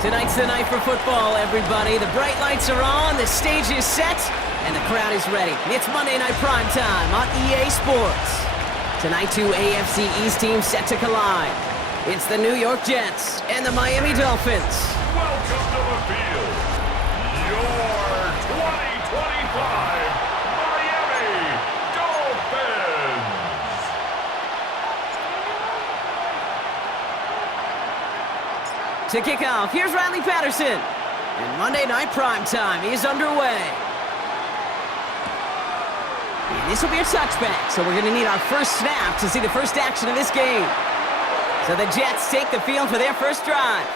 Tonight's the night for football, everybody. The bright lights are on, the stage is set, and the crowd is ready. It's Monday Night Primetime on EA Sports. Tonight, two AFC East teams set to collide. It's the New York Jets and the Miami Dolphins. Welcome to the field, your 2025 Miami Dolphins. To kick off, here's Riley Patterson. And Monday Night Primetime is underway. And this will be a touchback, so we're going to need our first snap to see the first action of this game. So the Jets take the field for their first drive.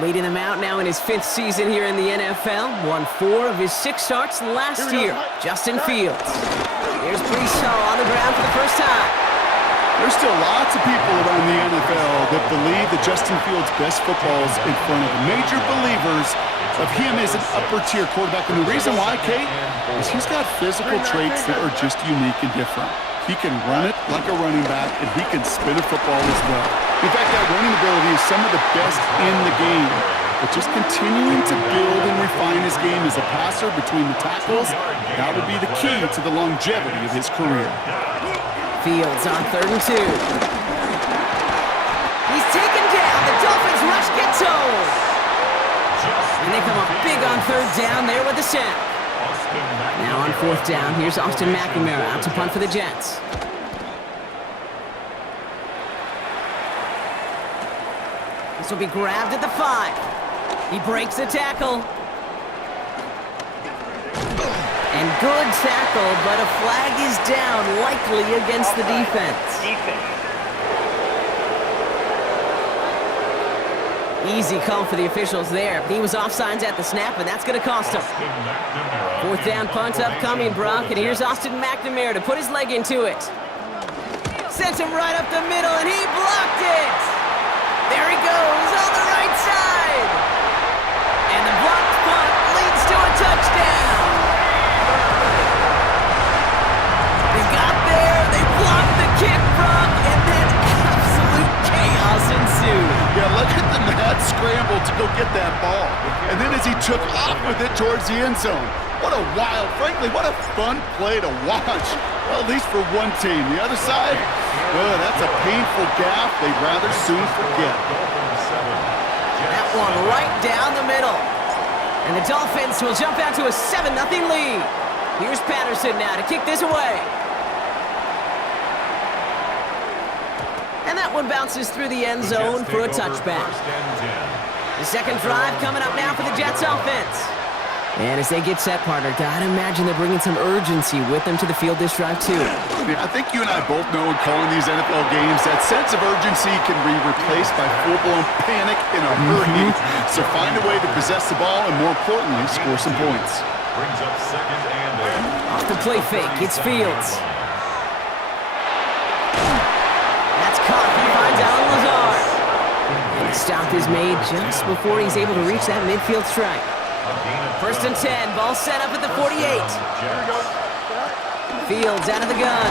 Leading them out now in his 5th season here in the NFL. Won 4 of his 6 starts last year. Justin Fields. Here's Brees Hall on the ground for the first time. There's still lots of people around the NFL that believe that Justin Fields' best football is in front of major believers of him as an upper-tier quarterback. And the reason why, Kate, is he's got physical traits that are just unique and different. He can run it like a running back, and he can spin a football as well. In fact, that running ability is some of the best in the game. But just continuing to build and refine his game as a passer between the tackles, that would be the key to the longevity of his career. Fields on 3rd and 2. He's taken down. The Dolphins rush gets home. And they come up big on 3rd down there with the sack. Now on 4th down, here's Austin McNamara out to punt for the Jets. This will be grabbed at the 5. He breaks the tackle. And good tackle, but a flag is down, likely against the defense. Easy call for the officials there. He was offsides at the snap, and that's going to cost him. 4th down punt upcoming, Brock, and here's Austin McNamara to put his leg into it. Sent him right up the middle, and he blocked it. There he goes on the right side. And the blocked punt leads to a touchdown. They got there, they blocked the kick, Brock, and then absolute chaos ensued. Yeah, look at the mad scramble to go get that ball. And then as he took off with it towards the end zone. What a wild, frankly, what a fun play to watch. Well, at least for one team. The other side, that's a painful gaffe they'd rather soon forget. That one right down the middle. And the Dolphins will jump out to a 7-0 lead. Here's Patterson now to kick this away. And that one bounces through the end zone for a touchback. The second drive coming up now for the Jets offense. And as they get set, partner, gotta imagine they're bringing some urgency with them to the field this drive, too. Yeah, I think you and I both know in calling these NFL games that sense of urgency can be replaced by full-blown panic in a hurry. So find a way to possess the ball and, more importantly, score some points. Brings up 2nd and 8. Off the play fake, it's Fields. That's caught. He finds Alan Lazard. And the stop is made just before he's able to reach that midfield strike. 1st and 10, ball set up at the 48. Fields out of the gun.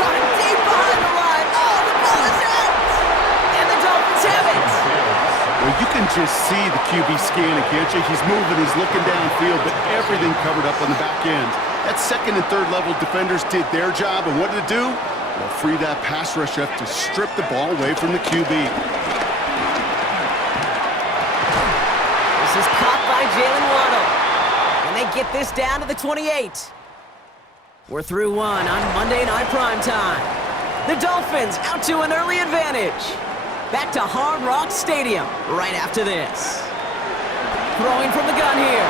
Caught him deep behind the line. Oh, the ball is out! And the Dolphins have it! Well, you can just see the QB scanning, can't you? He's moving, he's looking downfield, but everything covered up on the back end. That 2nd and 3rd level defenders did their job, and what did it do? Well, free that pass rush up to strip the ball away from the QB. This is caught by Jalen Waddle. And they get this down to the 28. We're through one on Monday Night Primetime. The Dolphins out to an early advantage. Back to Hard Rock Stadium right after this. Throwing from the gun here.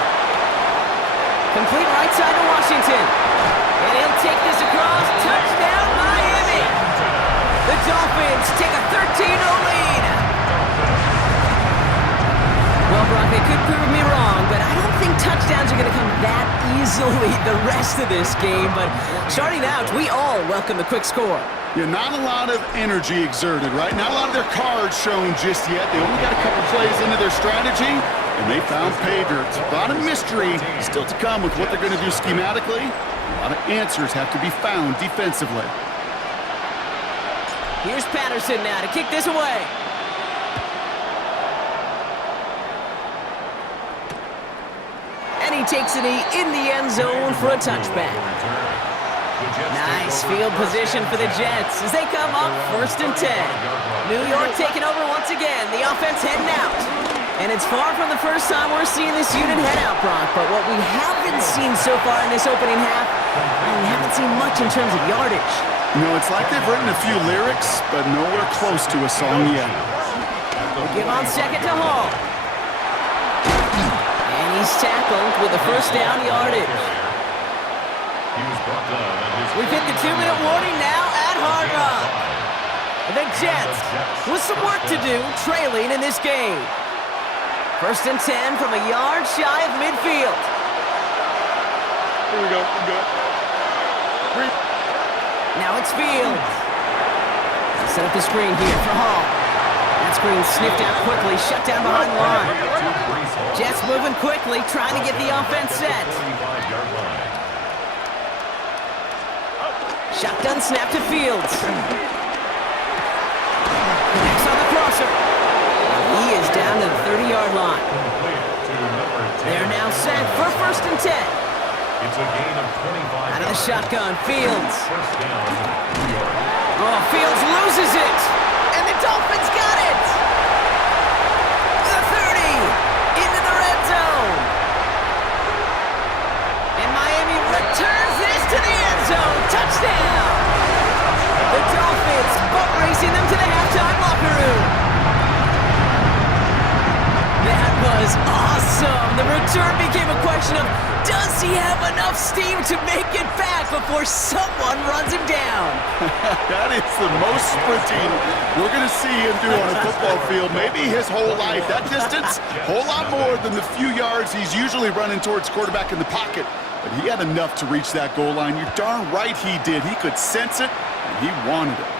Complete right side to Washington. And he'll take this across. Touchdown, Miami. The Dolphins take a 13-0 lead. Well, Brock, they could prove me wrong, but I don't think touchdowns are going to come that easily the rest of this game. But starting out, we all welcome the quick score. Yeah, not a lot of energy exerted, right? Not a lot of their cards shown just yet. They only got a couple plays into their strategy, and they found pay dirt. A lot of mystery still to come with what they're going to do schematically. A lot of answers have to be found defensively. Here's Patterson now to kick this away. he takes a knee in the end zone for a touchback. Nice field position for the Jets as they come up 1st and 10. New York taking over once again. The offense heading out. And it's far from the first time we're seeing this unit head out, Brock. But what we haven't seen so far in this opening half, well, we haven't seen much in terms of yardage. No, it's like they've written a few lyrics, but nowhere close to a song yet. We'll give on second to Hall. And he's tackled with a first down yardage. We've hit the 2-minute warning now at Hard Rock. The Jets with some work to do, trailing in this game. 1st and 10 from a yard shy of midfield. Here we go. Now it's Fields. Set up the screen here for Hall. That screen sniffed out quickly, shut down behind the line. Jets moving quickly, trying to get the offense set. Shotgun snap to Fields. Next on the crosser. He is down to the 30-yard line. They're now set for 1st and 10. It's a gain of 25. Out of the shotgun, Fields. Oh, Fields loses it. And the Dolphins got it. The 30 into the red zone. And Miami returns this to the end zone. Touchdown. The Dolphins boat racing them to the halftime locker room. That was awesome. The return became a question of, does he have enough steam to make it back before someone runs him down? That is the most sprinting we're going to see him do on a football field. Maybe his whole life. That distance, whole lot more than the few yards he's usually running towards quarterback in the pocket. But he had enough to reach that goal line. You're darn right he did. He could sense it, and he wanted it.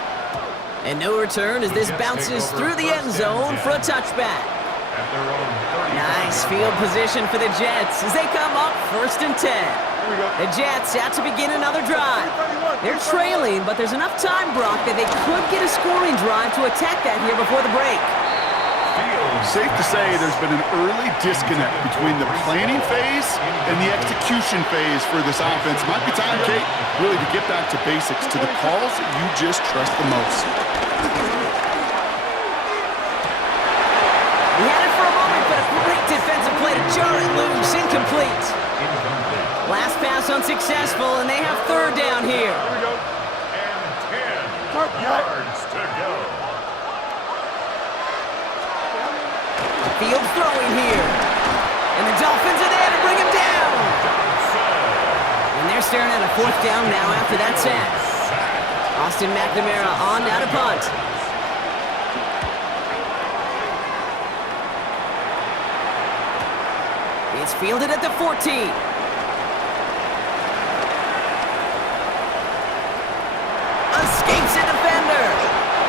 And no return as this bounces through the end zone for a touchback. Nice field position for the Jets as they come up 1st and 10. The Jets out to begin another drive. They're trailing, but there's enough time, Brock, that they could get a scoring drive to attack that here before the break. Safe to say there's been an early disconnect between the planning phase and the execution phase for this offense. Might be time, Kate, really to get back to basics, to the calls that you just trust the most. He had it for a moment, but a great defensive play to jar it loose. Incomplete. Last pass unsuccessful, and they have 3rd down here. Here we go. And 10 yards to go. Field throwing here. And the Dolphins are there to bring him down. And they're staring at a 4th down now after that sack. Austin McNamara on now to punt. It's fielded at the 14. Escapes a defender.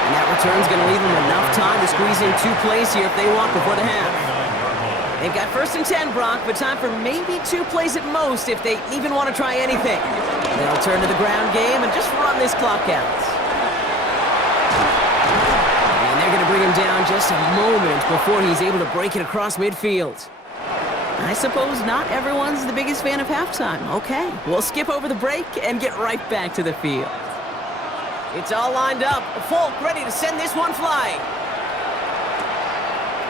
And that return's going to leave them enough time to squeeze in 2 plays here if they want before the half. They've got 1st and 10, Brock, but time for maybe 2 plays at most if they even want to try anything. They'll turn to the ground game and just run this clock out. And they're going to bring him down just a moment before he's able to break it across midfield. I suppose not everyone's the biggest fan of halftime. Okay, we'll skip over the break and get right back to the field. It's all lined up. Folk ready to send this one flying.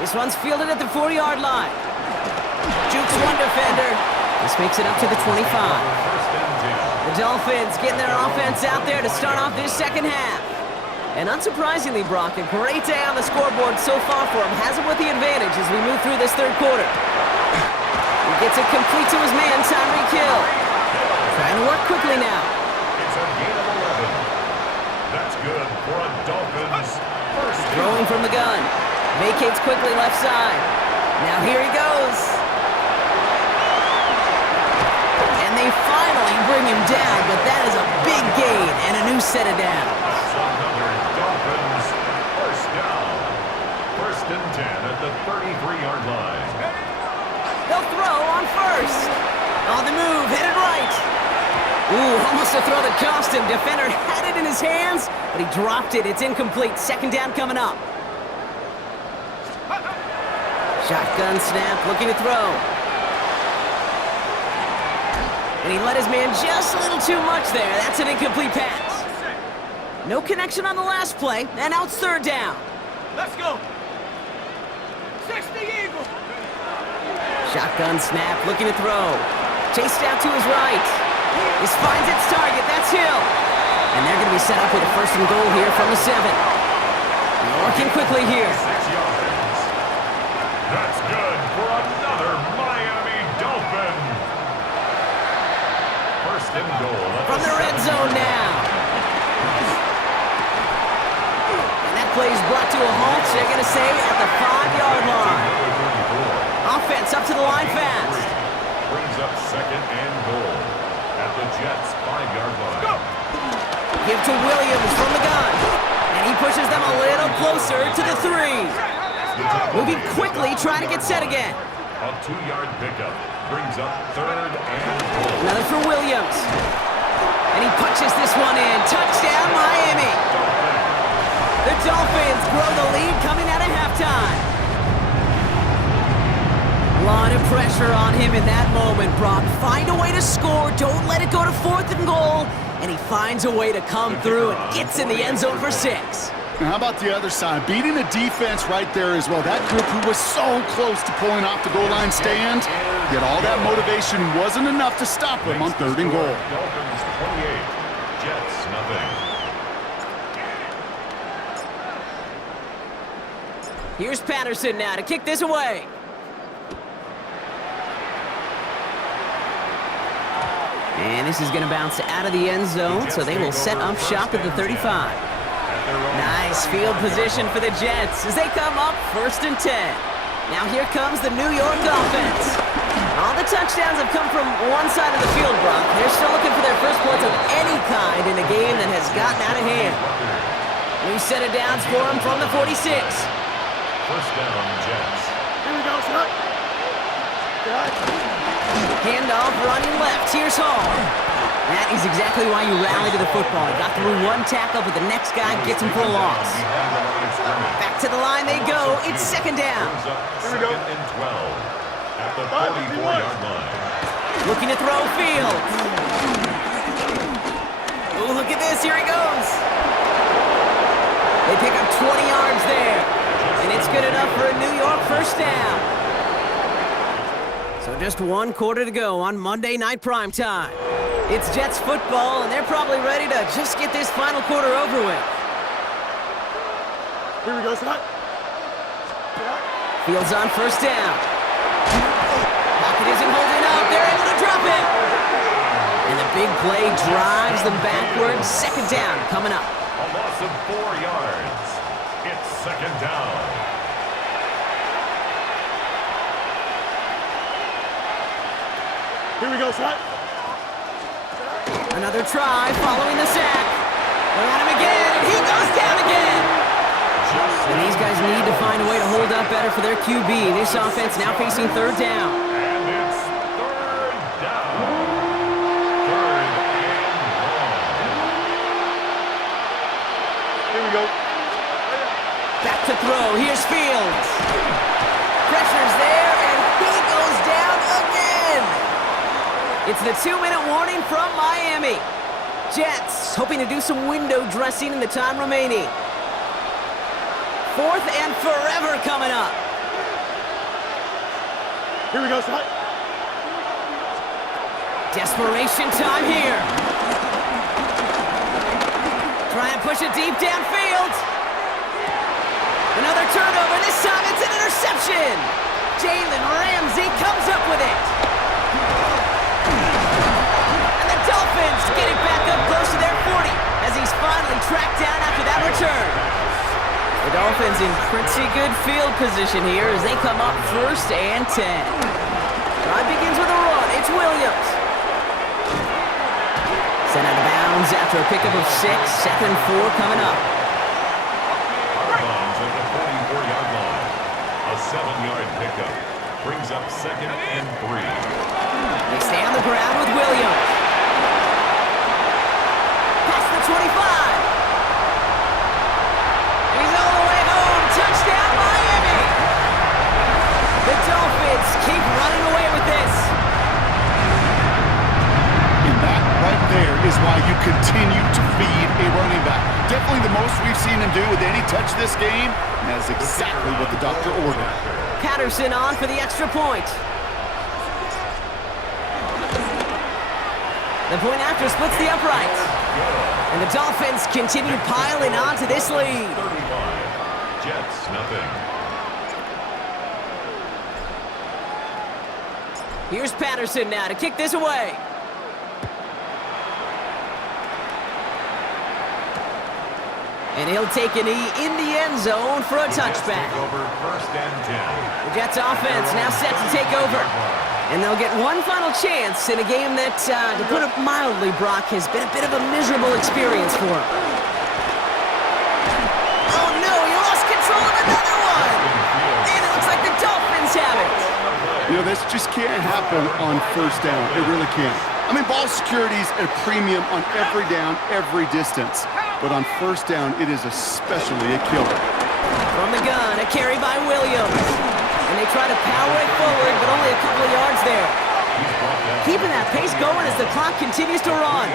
This one's fielded at the 40-yard line. Jukes one defender. This makes it up to the 25. The Dolphins getting their offense out there to start off this second half. And unsurprisingly, Brock, a great day on the scoreboard so far for him. Has him with the advantage as we move through this 3rd quarter. He gets it complete to his man, Tyreek Hill. Trying to work quickly now. It's a gain of 11. That's good for a Dolphins first. Throwing from the gun. Vacates quickly left side. Now here he goes. And they finally bring him down, but that is a big gain and a new set of downs. That's another Dolphins first down. 1st and 10 at the 33-yard line. They'll throw on 1st. On the move, hit it right. Ooh, almost a throw that cost him. Defender had it in his hands, but he dropped it. It's incomplete. 2nd down coming up. Shotgun snap, looking to throw. And he let his man just a little too much there. That's an incomplete pass. No connection on the last play, and now it's third down. Let's go. 60 Eagles. Shotgun snap, looking to throw. Chased out to his right. This finds its target, that's Hill. And they're going to be set up with a first and goal here from the 7. Working quickly here. 6 yards. That's good for another Miami Dolphin. First and goal. From the red zone now. And that play is brought to a halt, so they're going to say at the 5-yard line. Offense up to the line fast. Brings up second and goal at the Jets' 5-yard line. Go. Give to Williams from the gun. And he pushes them a little closer to the 3. Moving quickly, trying to get set again. A 2-yard pickup brings up third and goal. Another for Williams. And he punches this one in. Touchdown, Miami. The Dolphins grow the lead coming out of halftime. A lot of pressure on him in that moment, Brock. Find a way to score. Don't let it go to fourth and goal. And he finds a way to come through and gets in the end zone for 6. Now, how about the other side? Beating the defense right there as well. That group who was so close to pulling off the goal line stand, yet all that motivation wasn't enough to stop him on third and goal. Dolphins 28, Jets nothing. Here's Patterson now to kick this away. And this is going to bounce out of the end zone, so they will set up shop at the 35. Nice field position for the Jets as they come up first and 10. Now here comes the New York offense. All the touchdowns have come from one side of the field, Brock. They're still looking for their first points of any kind in a game that has gotten out of hand. New set of downs for them from the 46. First down, Jets. Here we go, son. Handoff running left. Here's Hall. That is exactly why you rally to the football. He got through one tackle, but the next guy gets him for a loss. Back to the line they go. It's second down. Here we go. Second and 12 at the 44-yard line. Looking to throw Fields. Oh, look at this. Here he goes. They pick up 20 yards there. And it's good enough for a New York first down. So just one quarter to go on Monday Night Primetime. It's Jets football, and they're probably ready to just get this final quarter over with. Here we go, son. Fields on first down. Pocket isn't holding up. They're able to drop it. And the big play drives them backwards. Second down coming up. A loss of 4 yards. It's second down. Here we go, son. Another try following the sack. They're on him again, and he goes down again. And these guys need to find a way to hold up better for their QB. This offense now facing third down. And it's third down. Third and long. Here we go. Back to throw. Here's Fields. Pressure's there, and he goes down again. It's the 2-minute warning from Miami. Jets hoping to do some window dressing in the time remaining. Fourth and forever coming up. Here we go, son. Desperation time here. Try and push it deep downfield. Another turnover. This time it's an interception. Jalen Ramsey comes up with it. And the Dolphins get it back up close to their 40 as he's finally tracked down after that return. The Dolphins in pretty good field position here as they come up first and 10. Drive begins with a run. It's Williams. Sent out of bounds after a pickup of 6. Second and 4 coming up. Dolphins at the 44-yard line. A 7-yard pickup brings up second and 3. They stay on the ground with Williams. Past the 25. He's all the way home. Touchdown, Miami. The Dolphins keep running away with this. is why you continue to feed a running back. Definitely the most we've seen him do with any touch this game, and that's exactly what the doctor ordered. Patterson on for the extra point. The point after splits the uprights. And the Dolphins continue piling on to this lead. 35. Jets, nothing. Here's Patterson now to kick this away. And he'll take a knee in the end zone for a touchback. Over 1st and 10. The Jets offense now set to take over. And they'll get one final chance in a game that, to put it mildly, Brock, has been a bit of a miserable experience for him. Oh no, he lost control of another one! And it looks like the Dolphins have it. You know, this just can't happen on 1st down. It really can't. I mean, ball security's at a premium on every down, every distance. But on 1st down, it is especially a killer. From the gun, a carry by Williams. And they try to power it forward, but only a couple of yards there. Keeping that pace going as the clock continues to run.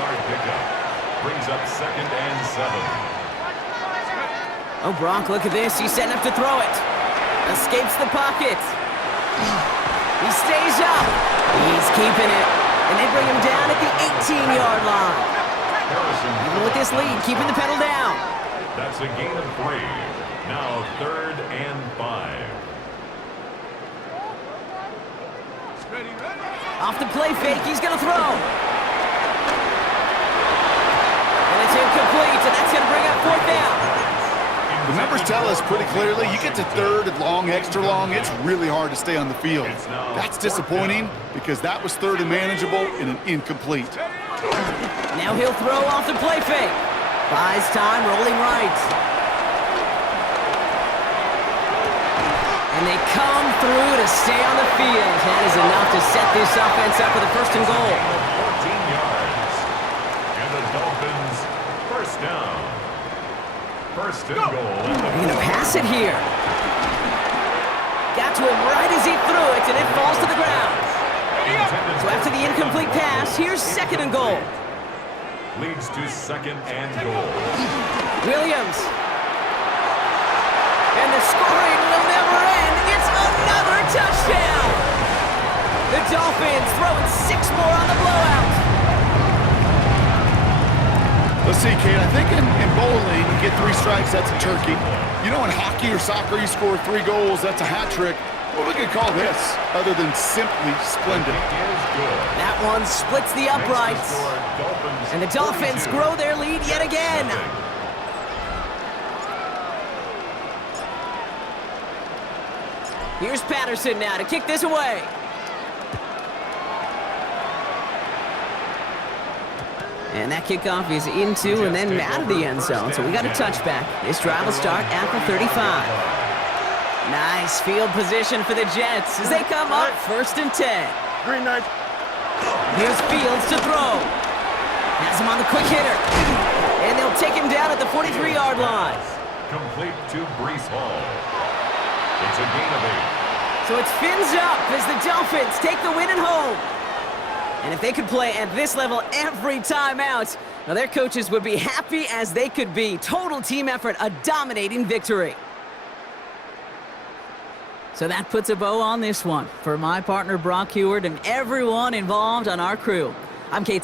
Brings up 2nd and 7. Oh, Brock, look at this. He's setting up to throw it. Escapes the pocket. He stays up. He's keeping it. And they bring him down at the 18-yard line. Even with this lead, keeping the pedal down. That's a gain of 3. Now 3rd and 5. Off the play fake, he's going to throw. And it's incomplete, and that's going to bring up 4th down. The numbers tell us pretty clearly, you get to 3rd and long, extra long, it's really hard to stay on the field. That's disappointing because that was 3rd and manageable and an incomplete. Now he'll throw off the play fake. Buys time, rolling right. And they come through to stay on the field. That is enough to set this offense up with a 1st and goal. 14 yards. And the Dolphins, 1st down. 1st and goal. They're going to pass it here. Got to him right as he threw it, and it falls to the ground. So after the incomplete pass, here's 2nd and goal. Leads to 2nd and goal. Williams. And the scoring will never end. It's another touchdown. The Dolphins throwing 6 more on the blowout. Let's see, Kate, I think in bowling, you get 3 strikes, that's a turkey. You know, in hockey or soccer, you score 3 goals, that's a hat trick. What we could call this, other than simply splendid. That one splits the uprights. And the Dolphins grow their lead yet again. Here's Patterson now to kick this away. And that kickoff is into and then out of the end zone. So we got a touchback. This drive will start at the 35. Nice field position for the Jets as they come up 1st and 10. Green knight. Here's Fields to throw. Has him on the quick hitter. And they'll take him down at the 43-yard line. Complete to Breece Hall. It's a gain of 8. So it's fins up as the Dolphins take the win at home. And if they could play at this level every time out, now their coaches would be happy as they could be. Total team effort, a dominating victory. So that puts a bow on this one. For my partner Brock Heward and everyone involved on our crew, I'm Kate.